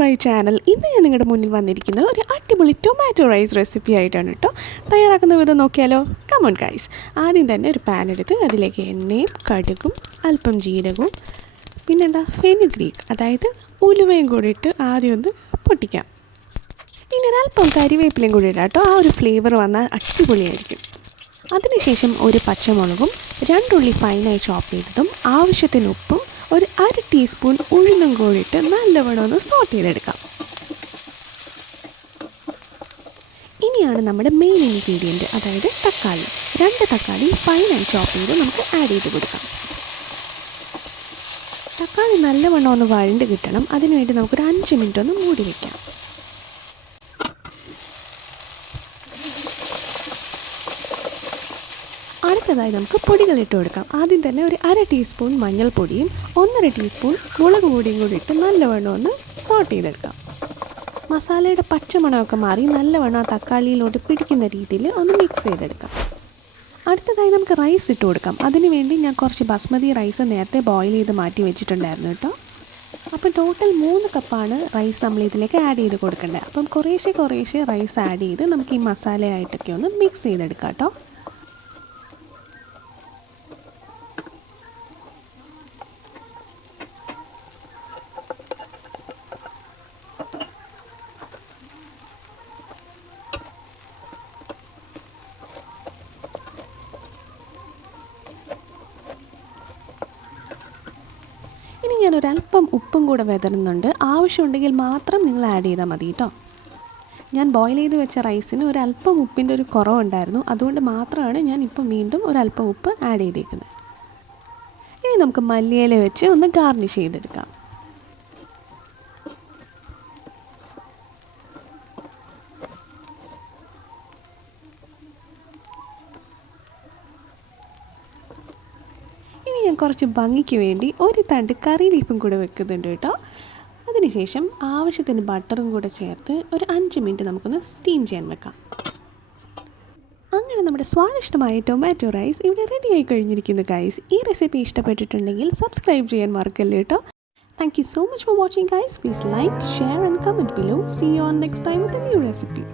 My channel. ഇന്ന് ഞാൻ നിങ്ങളുടെ മുന്നിൽ വന്നിരിക്കുന്നത് ഒരു അടിപൊളി ടൊമാറ്റോ റൈസ് റെസിപ്പി ആയിട്ടാണ് കേട്ടോ. തയ്യാറാക്കുന്ന വിധം നോക്കിയാലോ? Come on guys. ആദ്യം തന്നെ ഒരു പാൻ എടുത്ത് അതിലേക്ക് എണ്ണയും കടുകും അല്പം ജീരകവും പിന്നെന്താ ഫെനുഗ്രീക്ക് അതായത് ഉലുവയും കൂടി ഇട്ട് ആദ്യം ഒന്ന് പൊട്ടിക്കാം. ഇനി ഒരല്പം കരിവേപ്പിലയും കൂടി ഇടാം കേട്ടോ. ആ ഒരു ഫ്ലേവർ വന്നാൽ അടിപൊളിയായിരിക്കും. അതിനുശേഷം ഒരു പച്ചമുളകും 2 ഉള്ളി ഫൈനായി ചോപ്പ് ചെയ്തതും ആവശ്യത്തിന് ഉപ്പും ഒരു 1/2 ടീസ്പൂൺ ഉഴുന്നും കൂടിയിട്ട് നല്ലവണ്ണം ഒന്ന് സോട്ട് ചെയ്തെടുക്കാം. ഇനിയാണ് നമ്മുടെ മെയിൻ ഇൻഗ്രീഡിയൻറ്റ്, അതായത് തക്കാളി. 2 തക്കാളി ഫൈനായി ചോപ്പ് ചെയ്ത് നമുക്ക് ആഡ് ചെയ്ത് കൊടുക്കാം. തക്കാളി നല്ലവണ്ണം ഒന്ന് വഴണ്ട് കിട്ടണം. അതിനുവേണ്ടി നമുക്കൊരു 5 മിനിറ്റ് ഒന്ന് മൂടി വയ്ക്കാം. അടുത്തതായി നമുക്ക് പൊടികൾ ഇട്ട് കൊടുക്കാം. ആദ്യം തന്നെ ഒരു 1/2 ടീസ്പൂൺ മഞ്ഞൾപ്പൊടിയും 1/2 ടീസ്പൂൺ മുളക് പൊടിയും കൂടി ഇട്ട് നല്ലവണ്ണം ഒന്ന് സോട്ട് ചെയ്തെടുക്കാം. മസാലയുടെ പച്ചമണമൊക്കെ മാറി നല്ലവണ്ണം ആ തക്കാളിയിലോട്ട് പിടിക്കുന്ന രീതിയിൽ ഒന്ന് മിക്സ് ചെയ്തെടുക്കാം. അടുത്തതായി നമുക്ക് റൈസ് ഇട്ട് കൊടുക്കാം. അതിനുവേണ്ടി ഞാൻ കുറച്ച് ബസ്മതി റൈസ് നേരത്തെ ബോയിൽ ചെയ്ത് മാറ്റി വെച്ചിട്ടുണ്ടായിരുന്നു കേട്ടോ. അപ്പം ടോട്ടൽ 3 കപ്പാണ് റൈസ് നമ്മൾ ഇതിലേക്ക് ആഡ് ചെയ്ത് കൊടുക്കേണ്ടത്. അപ്പം കുറേശ്ശെ റൈസ് ആഡ് ചെയ്ത് നമുക്ക് ഈ മസാലയായിട്ടൊക്കെ ഒന്ന് മിക്സ് ചെയ്തെടുക്കാം കേട്ടോ. ഇനി ഞാനൊരല്പം ഉപ്പും കൂടെ വിതറുന്നുണ്ട്. ആവശ്യമുണ്ടെങ്കിൽ മാത്രം നിങ്ങൾ ആഡ് ചെയ്താൽ മതി കേട്ടോ. ഞാൻ ബോയിൽ ചെയ്ത് വെച്ച റൈസിന് ഒരല്പം ഉപ്പിൻ്റെ ഒരു കുറവുണ്ടായിരുന്നു. അതുകൊണ്ട് മാത്രമാണ് ഞാൻ ഇപ്പം വീണ്ടും ഒരല്പം ഉപ്പ് ആഡ് ചെയ്തേക്കുന്നത്. ഇനി നമുക്ക് മല്ലിയില വെച്ച് ഒന്ന് ഗാർണിഷ് ചെയ്തെടുക്കാം. ഞാൻ കുറച്ച് ഭംഗിക്ക് വേണ്ടി ഒരു തണ്ട് കറി ലീഫും കൂടെ വെക്കുന്നുണ്ട് കേട്ടോ. അതിനുശേഷം ആവശ്യത്തിന് ബട്ടറും കൂടെ ചേർത്ത് ഒരു 5 മിനിറ്റ് നമുക്കൊന്ന് സ്റ്റീം ചെയ്യാൻ വെക്കാം. അങ്ങനെ നമ്മുടെ സ്വാദിഷ്ടമായ ടൊമാറ്റോ റൈസ് ഇവിടെ റെഡി ആയി കഴിഞ്ഞിരിക്കുന്നു ഗൈസ്. ഈ റെസിപ്പി ഇഷ്ടപ്പെട്ടിട്ടുണ്ടെങ്കിൽ സബ്സ്ക്രൈബ് ചെയ്യാൻ മറക്കല്ലേ കേട്ടോ. Thank you so much for watching guys. Please like, share and comment below. See you on next time with a new recipe.